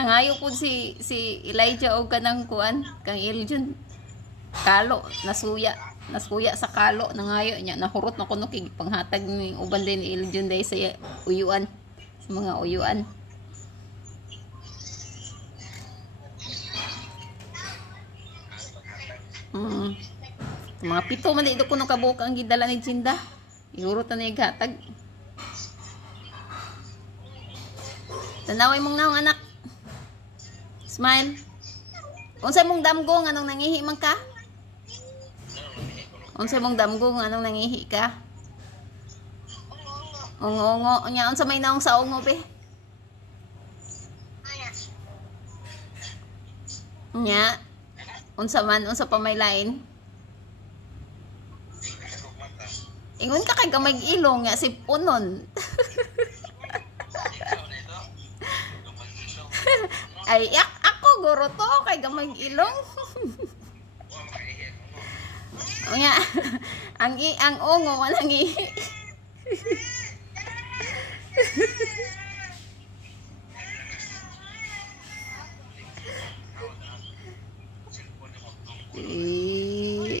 Nangayo po si Elijah o kanang kuan kang Iljon kalo nasuya sa kalo nangayo niya nahurot na kuno kay panghatag ni uban din ni Iljon day sa uyuan sa mga uyuan. Mga pito man dito kuno kabuok ang gidala ni Jinda. Ihurot na ni gatag. Tanaway mong naong anak. Smile. Unsay mong damgo anong nangihi man ka? Unsay mong damgo anong nangihi ka? Ungo nya unsa may naong sa ungo be? Nya unsa pa may lain? Ingon ka kay gamay ilong nya si punon. Ay ako guro to kay gamay ilong. Nya ang ungo man ang